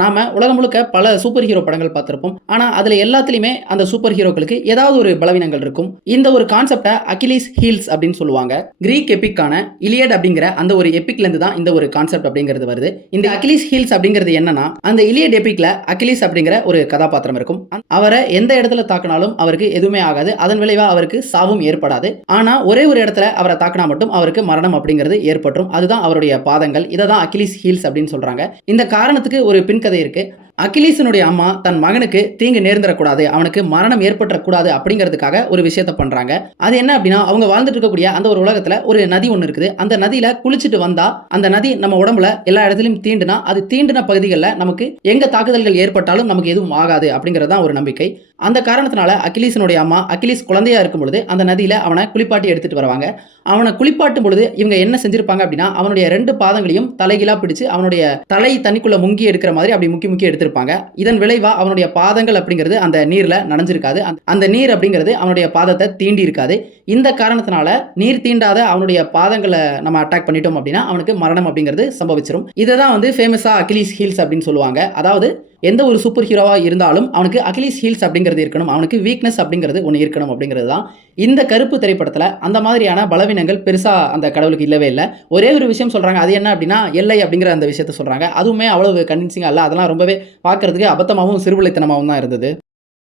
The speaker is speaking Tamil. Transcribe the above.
நாம உலகம் முழுக்க பல சூப்பர் ஹீரோ படங்கள் பார்த்திருப்போம். ஆனா அதுல எல்லாத்துலயுமே அந்த சூப்பர் ஹீரோக்களுக்கு ஏதாவது ஒரு பலவீனங்கள் இருக்கும். இந்த ஒரு கான்செப்ட அகிலீஸ் ஹீல்ஸ் அப்படின்னு சொல்லுவாங்க. கிரீக் எபிக்கான இலியட் அப்படிங்கிற அந்த ஒரு எபிக்ல இருந்து தான் இந்த ஒரு கான்செப்ட் அப்படிங்கிறது வருது. இந்த அகிலீஸ் ஹீல்ஸ் அப்படிங்கிறது என்னன்னா, அந்த இலியட் எபிக்ல அகிலீஸ் அப்படிங்கிற ஒரு கதாபாத்திரம் இருக்கும். அவரை எந்த இடத்துல தாக்கினாலும் அவருக்கு எதுவுமே ஆகாது. அதன் விளைவா அவருக்கு சாவும் ஏற்படாது. ஆனா ஒரே ஒரு இடத்துல அவரை தாக்கினா மட்டும் அவருக்கு மரணம் அப்படிங்கிறது ஏற்பட்டுரும். அதுதான் அவருடைய பாதங்கள். இதை தான் அகிலீஸ் ஹீல்ஸ் அப்படின்னு சொல்றாங்க. இந்த காரணத்துக்கு ஒரு பின்கதை இருக்கு. அகிலீஸனுடைய அம்மா தன் மகனுக்கு தீங்கு நேர்ந்துடக்கூடாது, அவனுக்கு மரணம் ஏற்பட்டுறக்கூடாது அப்படிங்கிறதுக்காக ஒரு விஷயத்த பண்றாங்க. அது என்ன அப்படின்னா, அவங்க வாழ்ந்துட்டு இருக்கக்கூடிய அந்த ஒரு உலகத்துல ஒரு நதி ஒன்று இருக்குது. அந்த நதியில குளிச்சுட்டு வந்தா அந்த நதி நம்ம உடம்புல எல்லா இடத்துலையும் தீண்டுனா, அது தீண்டின பகுதிகளில் நமக்கு எங்க தாக்குதல்கள் ஏற்பட்டாலும் நமக்கு எதுவும் ஆகாது அப்படிங்கிறது தான் ஒரு நம்பிக்கை. அந்த காரணத்தினால அகிலீஸனுடைய அம்மா அகிலீஸ் குழந்தையா இருக்கும் பொழுது அந்த நதியில அவனை குளிப்பாட்டி எடுத்துட்டு வருவாங்க. அவனை குளிப்பாட்டும் பொழுது இவங்க என்ன செஞ்சிருப்பாங்க அப்படின்னா, அவனுடைய 2 பாதங்களையும் தலைகீழா பிடிச்சு அவனுடைய தலை தண்ணிக்குள்ள முங்கி எடுக்கிற மாதிரி அப்படி முக்கி முக்கி எடுத்திருப்பாங்க. இதன் விளைவா அவனுடைய பாதங்கள் அப்படிங்கிறது அந்த நீர்ல நனைஞ்சிருக்காது. அந்த நீர் அப்படிங்கிறது அவனுடைய பாதத்தை தீண்டி இருக்காது. இந்த காரணத்தினால நீர் தீண்டாத அவனுடைய பாதங்களை நம்ம அட்டாக் பண்ணிட்டோம் அப்படின்னா அவனுக்கு மரணம் அப்படிங்கிறது சம்பவிச்சிரும். இதை தான் வந்து ஃபேமஸா அகிலீஸ் ஹீல்ஸ் அப்படின்னு சொல்லுவாங்க. அதாவது எந்த ஒரு சூப்பர் ஹீரோவா இருந்தாலும் அவனுக்கு அகிலீஸ் ஹீல்ஸ் அப்படிங்கிறது இருக்கணும், அவனுக்கு வீக்னஸ் அப்படிங்கிறது ஒன்று இருக்கணும் அப்படிங்கிறது தான். இந்த கருப்பு திரைப்படத்தில் அந்த மாதிரியான பலவீனங்கள் பெருசா அந்த கடவுளுக்கு இல்லவே இல்லை. ஒரே ஒரு விஷயம் சொல்றாங்க. அது என்ன அப்படின்னா, எல்லை அப்படிங்கிற அந்த விஷயத்த சொல்றாங்க. அதுவுமே அவ்வளவு கன்வின்சிங்கா இல்லை. அதெல்லாம் ரொம்பவே பார்க்கறதுக்கு அபத்தமாகவும் சிறுபிள்ளைத்தனமாகவும் தான் இருந்தது.